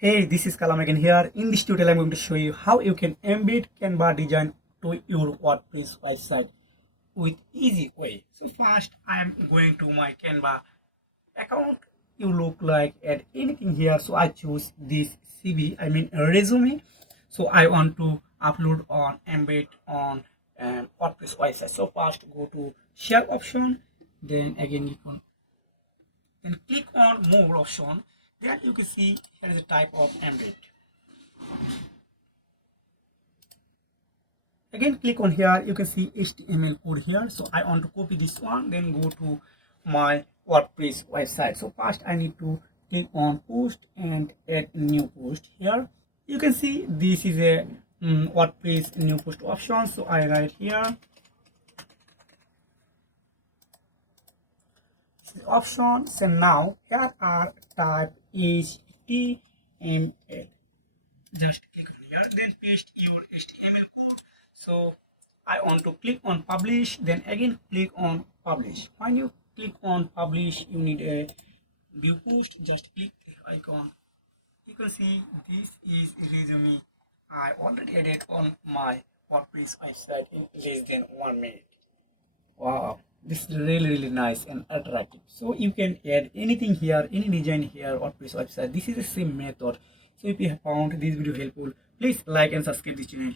Hey, this is Kalam again here. In this tutorial, I'm going to show you how you can embed Canva design to your WordPress website with easy way. So first, I am going to my Canva account. You look like add anything here. So I choose this CV, I mean a resume. So I want to upload on embed on WordPress website. So first, go to share option. Then again, click on more option. Then you can see here is a type of embed. Again, click on here. You can see HTML code here. So I want to copy this one, then go to my WordPress website. So first I need to click on post and add new post here. You can see this is a WordPress new post option. So I write here option. So now here are type HTML. Just click on here, then paste your HTML code. So I want to click on publish, then again click on publish. When you click on publish, you need a view post. Just click the icon. You can see this is resume I already added on my WordPress website in less than 1 minute. Wow, this is really nice and attractive. So you can add anything here, any design here WordPress website. This is the same method. So if you have found this video helpful, please like and subscribe this channel.